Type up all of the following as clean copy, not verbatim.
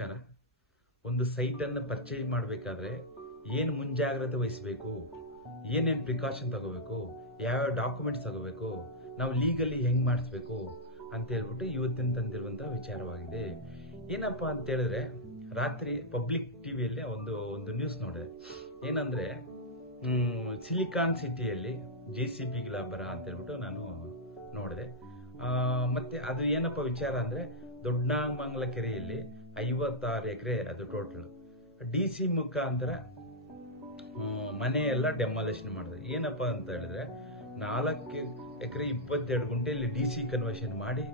ನಮಸ್ಕಾರ. ಒಂದು ಸೈಟನ್ನು ಪರ್ಚೇಸ್ ಮಾಡಬೇಕಾದ್ರೆ ಏನು ಮುಂಜಾಗ್ರತೆ ವಹಿಸಬೇಕು, ಏನೇನು ಪ್ರಿಕಾಷನ್ ತಗೋಬೇಕು, ಯಾವ ಡಾಕ್ಯುಮೆಂಟ್ಸ್ ತಗೋಬೇಕು, ನಾವು ಲೀಗಲಿ ಹೆಂಗೆ ಮಾಡಿಸ್ಬೇಕು ಅಂತ ಹೇಳ್ಬಿಟ್ಟು ಇವತ್ತಿನ ತಂದಿರುವಂತಹ ವಿಚಾರವಾಗಿದೆ. ಏನಪ್ಪಾ ಅಂತ ಹೇಳಿದ್ರೆ, ರಾತ್ರಿ ಪಬ್ಲಿಕ್ ಟಿವಿಯಲ್ಲಿ ಒಂದು ನ್ಯೂಸ್ ನೋಡಿದೆ. ಏನಂದ್ರೆ ಸಿಲಿಕಾನ್ ಸಿಟಿಯಲ್ಲಿ JCB ಲಾಭರ ಅಂತ ಹೇಳ್ಬಿಟ್ಟು ನಾನು ನೋಡಿದೆ. ಮತ್ತೆ ಅದು ಏನಪ್ಪ ವಿಚಾರ ಅಂದ್ರೆ, ದೊಡ್ಡಮಂಗಲ ಕೆರೆಯಲ್ಲಿ 56 ಎಕರೆ ಅದು ಟೋಟಲ್ DC ಮುಖಾಂತರ ಮನೆ ಎಲ್ಲ ಡೆಮಾಲಿಷನ್ ಮಾಡಿದ್ರೆ. ಏನಪ್ಪಾ ಅಂತ ಹೇಳಿದ್ರೆ, 4 ಎಕರೆ 22 ಗುಂಟೆಯಲ್ಲಿ DC ಕನ್ವರ್ಷನ್ ಮಾಡಿ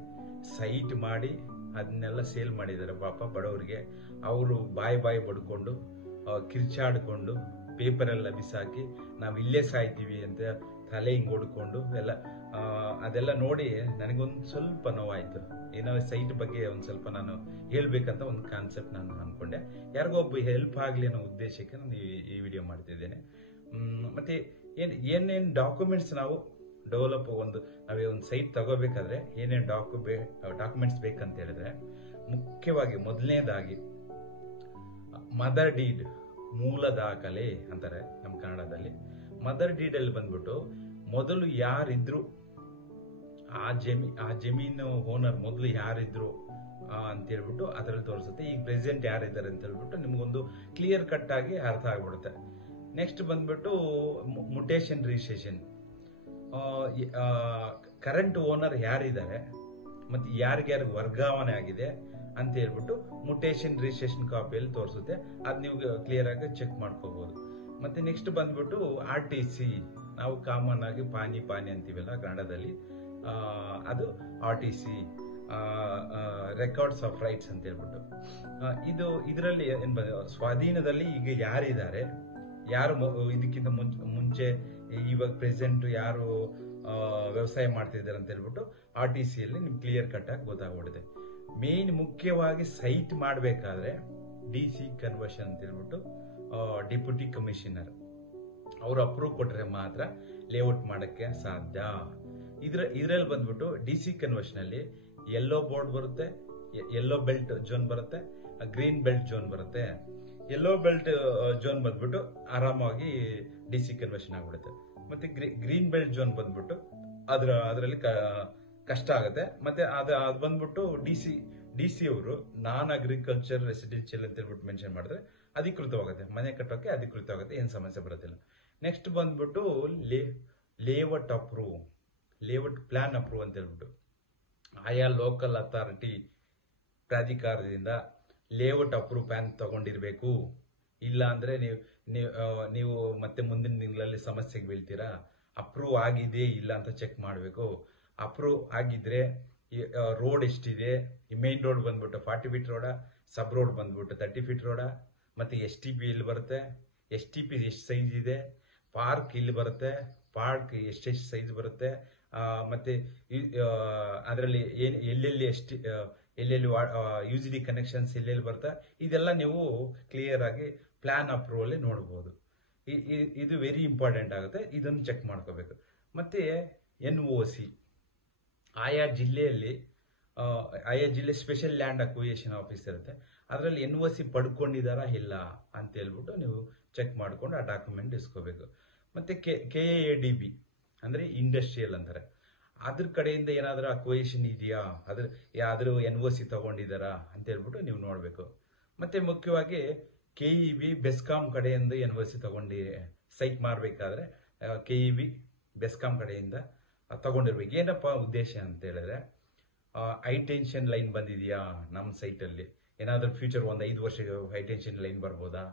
ಸೈಟ್ ಮಾಡಿ ಅದನ್ನೆಲ್ಲ ಸೇಲ್ ಮಾಡಿದ್ದಾರೆ. ಪಾಪ ಬಡವರಿಗೆ ಅವರು ಬಾಯಿ ಬಡ್ಕೊಂಡು ಕಿರ್ಚಾಡ್ಕೊಂಡು ಪೇಪರ್ ಎಲ್ಲ ಬಿಸಾಕಿ ನಾವು ಇಲ್ಲೇ ಸಾಯ್ತೀವಿ ಅಂತ ತಲೆ ಹಿಂಗ್ ಹೊಡ್ಕೊಂಡು ಎಲ್ಲ ಅದೆಲ್ಲ ನೋಡಿ ನನಗೊಂದು ಸ್ವಲ್ಪ ನೋವಾಯ್ತು. ಏನೋ ಸೈಟ್ ಬಗ್ಗೆ ಒಂದ್ ಸ್ವಲ್ಪ ನಾನು ಹೇಳ್ಬೇಕಂತ ಒಂದು ಕಾನ್ಸೆಪ್ಟ್ ನಾನು ಅನ್ಕೊಂಡೆ. ಯಾರಿಗೋ ಒಬ್ಬ ಹೆಲ್ಪ್ ಆಗ್ಲಿ ಅನ್ನೋ ಉದ್ದೇಶಕ್ಕೆ ನಾನು ಈ ವಿಡಿಯೋ ಮಾಡ್ತಿದ್ದೇನೆ. ಮತ್ತೆ ಏನೇನ್ ಡಾಕ್ಯುಮೆಂಟ್ಸ್ ನಾವು ಡೆವಲಪ್ ನಾವೇ ಒಂದು ಸೈಟ್ ತಗೋಬೇಕಾದ್ರೆ ಏನೇನು ಡಾಕ್ಯುಮೆಂಟ್ಸ್ ಬೇಕಂತ ಹೇಳಿದ್ರೆ, ಮುಖ್ಯವಾಗಿ ಮೊದಲನೇದಾಗಿ ಮದರ್ ಡೀಡ್, ಮೂಲ ದಾಖಲೆ ಅಂತಾರೆ ನಮ್ಮ ಕನ್ನಡದಲ್ಲಿ. ಮದರ್ ಡೀಡ್ ಅಲ್ಲಿ ಬಂದ್ಬಿಟ್ಟು ಮೊದಲು ಯಾರಿದ್ರು ಆ ಜಮೀನು ಓನರ್ ಮೊದಲು ಯಾರಿದ್ರು ಅಂತ ಹೇಳ್ಬಿಟ್ಟು ಅದರಲ್ಲಿ ತೋರಿಸುತ್ತೆ. ಈಗ ಪ್ರೆಸೆಂಟ್ ಯಾರಿದ್ದಾರೆ ಅಂತ ಹೇಳ್ಬಿಟ್ಟು ನಿಮ್ಗೊಂದು ಕ್ಲಿಯರ್ ಕಟ್ ಆಗಿ ಅರ್ಥ ಆಗ್ಬಿಡುತ್ತೆ. ನೆಕ್ಸ್ಟ್ ಬಂದ್ಬಿಟ್ಟು ಮುಟೇಷನ್ ರಿಜಿಸ್ಟ್ರೇಷನ್, ಕರೆಂಟ್ ಓನರ್ ಯಾರಿದ್ದಾರೆ ಮತ್ತೆ ಯಾರಿಗ್ಯಾರಿಗೆ ವರ್ಗಾವಣೆ ಆಗಿದೆ ಅಂತ ಹೇಳ್ಬಿಟ್ಟು ಮುಟೇಷನ್ ರಿಜಿಸ್ಟ್ರೇಷನ್ ಕಾಪಿಯಲ್ಲಿ ತೋರಿಸುತ್ತೆ. ಅದ್ ನೀವು ಕ್ಲಿಯರ್ ಆಗಿ ಚೆಕ್ ಮಾಡ್ಕೋಬಹುದು. ಮತ್ತೆ ನೆಕ್ಸ್ಟ್ ಬಂದ್ಬಿಟ್ಟು RTC, ನಾವು ಕಾಮನ್ ಆಗಿ ಪಾನಿ ಅಂತೀವಲ್ಲ ಕನ್ನಡದಲ್ಲಿ, ಅದು RTC, ರೆಕಾರ್ಡ್ಸ್ ಆಫ್ ರೈಟ್ಸ್ ಅಂತ ಹೇಳ್ಬಿಟ್ಟು. ಇದರಲ್ಲಿ ಸ್ವಾಧೀನದಲ್ಲಿ ಈಗ ಯಾರಿದ್ದಾರೆ, ಯಾರು ಇದಕ್ಕಿಂತ ಮುಂಚೆ ಇವಾಗ ಪ್ರೆಸೆಂಟ್ ಯಾರು ವ್ಯವಸಾಯ ಮಾಡ್ತಿದ್ದಾರೆ ಅಂತ ಹೇಳ್ಬಿಟ್ಟು RTC ಅಲ್ಲಿ ನಿಮ್ಗೆ ಕ್ಲಿಯರ್ ಕಟ್ ಆಗಿ ಗೊತ್ತಾಗ್ಬಿಡುತ್ತೆ. ಮೇನ್ ಮುಖ್ಯವಾಗಿ ಸೈಟ್ ಮಾಡಬೇಕಾದ್ರೆ DC ಕನ್ವರ್ಷನ್ ಅಂತ ಹೇಳ್ಬಿಟ್ಟು ಡೆಪ್ಯೂಟಿ ಕಮಿಷನರ್ ಅವ್ರು ಅಪ್ರೂವ್ ಕೊಟ್ರೆ ಮಾತ್ರ ಲೇಔಟ್ ಮಾಡಕ್ಕೆ ಸಾಧ್ಯ. ಇದ್ರಲ್ಲಿ ಬಂದ್ಬಿಟ್ಟು DC ಕನ್ವರ್ಷನ್ ಅಲ್ಲಿ ಯೆಲ್ಲೋ ಬೋರ್ಡ್ ಬರುತ್ತೆ, ಯೆಲ್ಲೋ ಬೆಲ್ಟ್ ಝೋನ್ ಬರುತ್ತೆ, ಗ್ರೀನ್ ಬೆಲ್ಟ್ ಝೋನ್ ಬರುತ್ತೆ. ಯೆಲ್ಲೋ ಬೆಲ್ಟ್ ಝೋನ್ ಬಂದ್ಬಿಟ್ಟು ಆರಾಮಾಗಿ DC ಕನ್ವರ್ಷನ್ ಆಗ್ಬಿಡುತ್ತೆ. ಮತ್ತೆ ಗ್ರೀನ್ ಬೆಲ್ಟ್ ಝೋನ್ ಬಂದ್ಬಿಟ್ಟು ಅದರಲ್ಲಿ ಕಷ್ಟ ಆಗುತ್ತೆ. ಮತ್ತೆ ಅದು ಬಂದ್ಬಿಟ್ಟು DC ಅವರು ನಾನ್ ಅಗ್ರಿಕಲ್ಚರ್ ರೆಸಿಡೆನ್ಷಿಯಲ್ ಅಂತ ಹೇಳ್ಬಿಟ್ಟು ಮೆನ್ಷನ್ ಮಾಡಿದ್ರೆ ಅಧಿಕೃತವಾಗುತ್ತೆ, ಮನೆ ಕಟ್ಟೋಕೆ ಅಧಿಕೃತವಾಗುತ್ತೆ, ಏನ್ ಸಮಸ್ಯೆ ಬರೋದಿಲ್ಲ. ನೆಕ್ಸ್ಟ್ ಬಂದ್ಬಿಟ್ಟು layout approve, layout plan approve ಅಂತ ಹೇಳ್ಬಿಟ್ಟು ಆಯಾ ಲೋಕಲ್ ಅಥಾರಿಟಿ ಪ್ರಾಧಿಕಾರದಿಂದ ಲೇಔಟ್ ಅಪ್ರೂವ್ ಪ್ಲಾನ್ ತಗೊಂಡಿರ್ಬೇಕು. ಇಲ್ಲ ಅಂದ್ರೆ ನೀವು ಮತ್ತೆ ಮುಂದಿನ ತಿಂಗಳಲ್ಲಿ ಸಮಸ್ಯೆಗೆ ಬೀಳ್ತೀರಾ. ಅಪ್ರೂವ್ ಆಗಿದೆ ಇಲ್ಲ ಅಂತ ಚೆಕ್ ಮಾಡಬೇಕು. ಅಪ್ರೂವ್ ಆಗಿದ್ರೆ ರೋಡ್ ಎಷ್ಟಿದೆ, ಈ ಮೇನ್ ರೋಡ್ ಬಂದ್ಬಿಟ್ಟು 40 ಫೀಟ್ ರೋಡ, ಸಬ್ ರೋಡ್ ಬಂದ್ಬಿಟ್ಟು 30 ಫೀಟ್ ರೋಡ, ಮತ್ತೆ STP ಇಲ್ಲಿ ಬರುತ್ತೆ, STP ಎಷ್ಟು ಸೈಜ್ ಇದೆ, ಪಾರ್ಕ್ ಇಲ್ಲಿ ಬರುತ್ತೆ, ಪಾರ್ಕ್ ಎಷ್ಟೆಷ್ಟು ಸೈಜ್ ಬರುತ್ತೆ, ಮತ್ತೆ ಅದರಲ್ಲಿ ಎಲ್ಲೆಲ್ಲಿ ಎಲ್ಲೆಲ್ಲಿ UGD ಕನೆಕ್ಷನ್ಸ್ ಎಲ್ಲೆಲ್ಲಿ ಬರುತ್ತೆ, ಇದೆಲ್ಲ ನೀವು ಕ್ಲಿಯರ್ ಆಗಿ ಪ್ಲಾನ್ ಅಪ್ರೂವಲ್ ನೋಡಬಹುದು. ಇದು ವೆರಿ ಇಂಪಾರ್ಟೆಂಟ್ ಆಗುತ್ತೆ, ಇದನ್ನು ಚೆಕ್ ಮಾಡ್ಕೋಬೇಕು. ಮತ್ತೆ NOC, ಆಯಾ ಜಿಲ್ಲೆ ಸ್ಪೆಷಲ್ ಲ್ಯಾಂಡ್ ಅಕ್ವಿಯೇಷನ್ ಆಫೀಸ್ ಇರುತ್ತೆ, ಅದರಲ್ಲಿ NOC ಪಡ್ಕೊಂಡಿದಾರಾ ಇಲ್ಲ ಅಂತ ಹೇಳ್ಬಿಟ್ಟು ನೀವು ಚೆಕ್ ಮಾಡ್ಕೊಂಡು ಆ ಡಾಕ್ಯುಮೆಂಟ್ ಇಸ್ಕೋಬೇಕು. ಮತ್ತೆ KADB ಅಂದ್ರೆ ಇಂಡಸ್ಟ್ರಿಯಲ್ ಅಂತಾರೆ, ಅದ್ರ ಕಡೆಯಿಂದ ಏನಾದ್ರೂ ಅಕ್ವಿಯೇಷನ್ ಇದೆಯಾ, ಯಾವ್ದಾದ್ರು NOC ತಗೊಂಡಿದಾರಾ ಅಂತ ಹೇಳ್ಬಿಟ್ಟು ನೀವು ನೋಡ್ಬೇಕು. ಮತ್ತೆ ಮುಖ್ಯವಾಗಿ KEB ಬೆಸ್ಕಾಂ ಕಡೆಯಿಂದ NOC ತಗೊಂಡಿ ಸೈಟ್ ಮಾಡ್ಬೇಕಾದ್ರೆ KEB ಬೆಸ್ಕಾಂ ಕಡೆಯಿಂದ ತಗೊಂಡಿರ್ಬೇಕು. ಏನಪ್ಪಾ ಉದ್ದೇಶ ಅಂತ ಹೇಳಿದ್ರೆ, ಹೈಟೆನ್ಷನ್ ಲೈನ್ ಬಂದಿದೆಯಾ ನಮ್ಮ ಸೈಟ್ ಅಲ್ಲಿ, ಏನಾದ್ರೂ ಫ್ಯೂಚರ್ ಒಂದು 5 ವರ್ಷ ಹೈಟೆನ್ಷನ್ ಲೈನ್ ಬರ್ಬೋದಾ,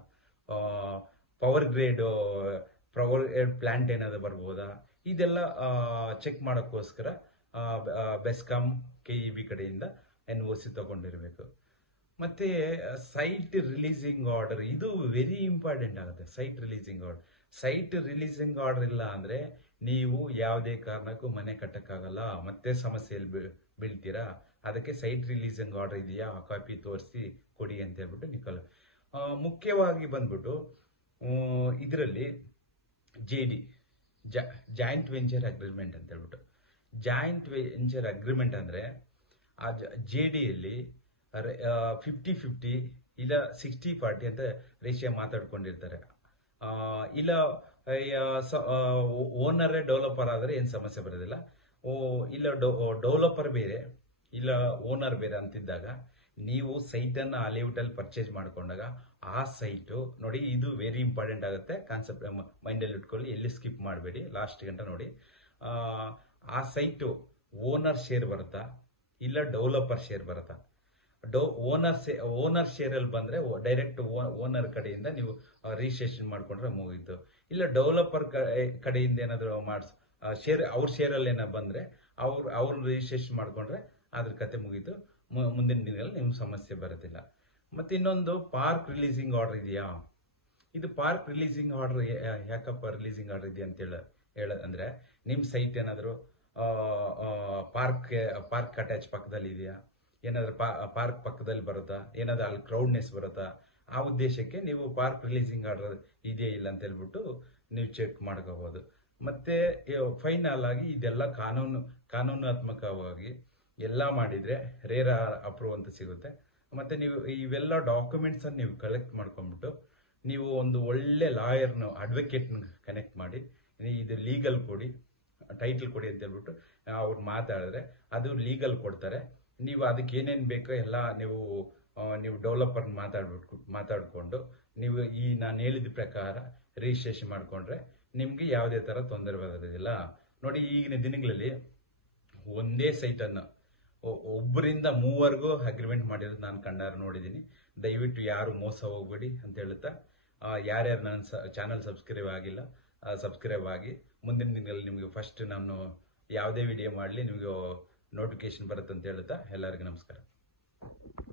ಪವರ್ ಗ್ರೇಡ್ ಪ್ಲಾಂಟ್ ಏನಾದ್ರು ಬರ್ಬೋದಾ, ಇದೆಲ್ಲ ಚೆಕ್ ಮಾಡೋಕ್ಕೋಸ್ಕರ ಬೆಸ್ಕಾಂ KEB ಕಡೆಯಿಂದ NOC ತಗೊಂಡಿರ್ಬೇಕು. ಮತ್ತೆ ಸೈಟ್ ರಿಲೀಸಿಂಗ್ ಆರ್ಡರ್, ಇದು ವೆರಿ ಇಂಪಾರ್ಟೆಂಟ್ ಆಗುತ್ತೆ. ಸೈಟ್ ರಿಲೀಸಿಂಗ್ ಆರ್ಡರ್ ಇಲ್ಲ ಅಂದ್ರೆ ನೀವು ಯಾವುದೇ ಕಾರಣಕ್ಕೂ ಮನೆ ಕಟ್ಟಕ್ಕಾಗಲ್ಲ, ಮತ್ತೆ ಸಮಸ್ಯೆಯಲ್ಲಿ ಬೀಳ್ತೀರಾ. ಅದಕ್ಕೆ ಸೈಟ್ ರಿಲೀಸಿಂಗ್ ಆರ್ಡರ್ ಇದೆಯಾ ಕಾಪಿ ತೋರಿಸಿ ಕೊಡಿ ಅಂತ ಹೇಳ್ಬಿಟ್ಟು ನಿಕಲ್. ಮುಖ್ಯವಾಗಿ ಬಂದ್ಬಿಟ್ಟು ಇದರಲ್ಲಿ JD, ಜಾಯಿಂಟ್ ವೆಂಚರ್ ಅಗ್ರಿಮೆಂಟ್ ಅಂತ ಹೇಳ್ಬಿಟ್ಟು, ಜಾಯಿಂಟ್ ವೆಂಚರ್ ಅಗ್ರಿಮೆಂಟ್ ಅಂದ್ರೆ ಆ JD ಯಲ್ಲಿ 50-50 ಇಲ್ಲ 60-40 ಅಂತ ರೇಷಿಯೋ ಮಾತಾಡ್ಕೊಂಡಿರ್ತಾರೆ. ಇಲ್ಲ ಓನರೇ ಡೆವಲಪರ್ ಆದ್ರೆ ಏನ್ ಸಮಸ್ಯೆ ಬರೋದಿಲ್ಲ. ಇಲ್ಲ ಡೆವಲಪರ್ ಬೇರೆ ಇಲ್ಲ ಓನರ್ ಬೇರೆ ಅಂತಿದ್ದಾಗ ನೀವು ಸೈಟ್ ಅನ್ನ ಲೇಔಟ್ ಅಲ್ಲಿ ಪರ್ಚೇಸ್ ಮಾಡ್ಕೊಂಡಾಗ ಆ ಸೈಟು ನೋಡಿ, ಇದು ವೆರಿ ಇಂಪಾರ್ಟೆಂಟ್ ಆಗುತ್ತೆ. ಕಾನ್ಸೆಪ್ಟ್ ಮೈಂಡ್ ಅಲ್ಲಿ ಇಟ್ಕೊಳ್ಳಿ, ಎಲ್ಲಿ ಸ್ಕಿಪ್ ಮಾಡಬೇಡಿ, ಲಾಸ್ಟ್ ಗಂಟ ನೋಡಿ. ಆ ಸೈಟು ಓನರ್ ಶೇರ್ ಬರುತ್ತಾ ಇಲ್ಲ ಡೆವಲಪರ್ ಶೇರ್ ಬರುತ್ತಾ? ಓನರ್ ಶೇರ್ ಅಲ್ಲಿ ಬಂದ್ರೆ ಡೈರೆಕ್ಟ್ ಓನರ್ ಕಡೆಯಿಂದ ನೀವು ರಿಜಿಸ್ಟ್ರೇಷನ್ ಮಾಡ್ಕೊಂಡ್ರೆ ಮುಗೀತು. ಇಲ್ಲ ಡೆವಲಪರ್ ಕಡೆಯಿಂದ ಏನಾದ್ರು ಅವ್ರ ಶೇರ್ ಅಲ್ಲಿ ಏನಾದ್ರು ಬಂದ್ರೆ ಅವ್ರನ್ನ ರಿಜಿಸ್ಟ್ರೇಷನ್ ಮಾಡ್ಕೊಂಡ್ರೆ ಅದ್ರ ಕತೆ ಮುಗೀತು. ಮುಂದಿನ ದಿನಗಳಲ್ಲಿ ನಿಮ್ಗೆ ಸಮಸ್ಯೆ ಬರೋದಿಲ್ಲ. ಮತ್ತೆ ಇನ್ನೊಂದು ಪಾರ್ಕ್ ರಿಲೀಸಿಂಗ್ ಆರ್ಡರ್ ಇದೆಯಾ? ಇದು ಪಾರ್ಕ್ ರಿಲೀಸಿಂಗ್ ಆರ್ಡರ್ ಯಾಕಪ್ಪ ರಿಲೀಸಿಂಗ್ ಆರ್ಡರ್ ಇದೆಯಾ ಅಂತ ಹೇಳಂದ್ರೆ, ನಿಮ್ ಸೈಟ್ ಏನಾದ್ರು ಪಾರ್ಕ್ ಅಟ್ಯಾಚ್ ಪಕ್ಕದಲ್ಲಿ ಇದೆಯಾ, ಏನಾದ್ರು ಪಾರ್ಕ್ ಪಕ್ಕದಲ್ಲಿ ಬರುತ್ತಾ, ಏನಾದ್ರು ಅಲ್ಲಿ ಕ್ರೌಡ್ನೆಸ್ ಬರುತ್ತಾ, ಆ ಉದ್ದೇಶಕ್ಕೆ ನೀವು ಪಾರ್ಕ್ ರಿಲೀಸಿಂಗ್ ಆರ್ಡರ್ ಇದೆಯಾ ಇಲ್ಲ ಅಂತ ಹೇಳ್ಬಿಟ್ಟು ನೀವು ಚೆಕ್ ಮಾಡ್ಕೋಬಹುದು. ಮತ್ತೆ ಫೈನಲ್ ಆಗಿ ಇದೆಲ್ಲ ಕಾನೂನಾತ್ಮಕವಾಗಿ ಎಲ್ಲ ಮಾಡಿದ್ರೆ ರೇರ್ ಅಪ್ರೂವ್ ಅಂತ ಸಿಗುತ್ತೆ. ಮತ್ತೆ ನೀವು ಇವೆಲ್ಲ ಡಾಕ್ಯುಮೆಂಟ್ಸ್ ಅನ್ನು ನೀವು ಕಲೆಕ್ಟ್ ಮಾಡ್ಕೊಂಡ್ಬಿಟ್ಟು ನೀವು ಒಂದು ಒಳ್ಳೆ ಲಾಯರ್ನ ಅಡ್ವೊಕೇಟ್ನ ಕನೆಕ್ಟ್ ಮಾಡಿ ಇದು ಲೀಗಲ್ ಕೊಡಿ, ಟೈಟಲ್ ಕೊಡಿ ಅಂತ ಹೇಳ್ಬಿಟ್ಟು ಅವ್ರು ಮಾತಾಡಿದ್ರೆ ಅದು ಲೀಗಲ್ ಕೊಡ್ತಾರೆ. ನೀವು ಅದಕ್ಕೆ ಏನೇನ್ ಬೇಕೋ ಎಲ್ಲ ನೀವು ಡೆವಲಪರ್ ಮಾತಾಡ್ಕೊಂಡು ನೀವು ನಾನು ಹೇಳಿದ ಪ್ರಕಾರ ರಿಜಿಸ್ಟ್ರೇಷನ್ ಮಾಡ್ಕೊಂಡ್ರೆ ನಿಮ್ಗೆ ಯಾವುದೇ ತರ ತೊಂದರೆ ಬರೋದಿಲ್ಲ. ನೋಡಿ, ಈಗಿನ ದಿನಗಳಲ್ಲಿ ಒಂದೇ ಸೈಟ್ ಅನ್ನು ಒಬ್ಬರಿಂದ 3 ಅಗ್ರಿಮೆಂಟ್ ಮಾಡಿರೋದು ನಾನು ಕಂಡಾರ ನೋಡಿದ್ದೀನಿ. ದಯವಿಟ್ಟು ಯಾರು ಮೋಸ ಹೋಗ್ಬೇಡಿ ಅಂತ ಹೇಳುತ್ತಾ, ಯಾರ್ಯಾರು ನನ್ನ ಚಾನಲ್ ಸಬ್ಸ್ಕ್ರೈಬ್ ಆಗಿಲ್ಲ ಸಬ್ಸ್ಕ್ರೈಬ್ ಆಗಿ, ಮುಂದಿನ ದಿನಗಳಲ್ಲಿ ನಿಮಗೆ ಫಸ್ಟ್ ನಾನು ಯಾವುದೇ ವಿಡಿಯೋ ಮಾಡಲಿ ನಿಮಗೆ ನೋಟಿಫಿಕೇಶನ್ ಬರುತ್ತೆ ಅಂತ ಹೇಳುತ್ತಾ ಎಲ್ಲರಿಗೂ ನಮಸ್ಕಾರ.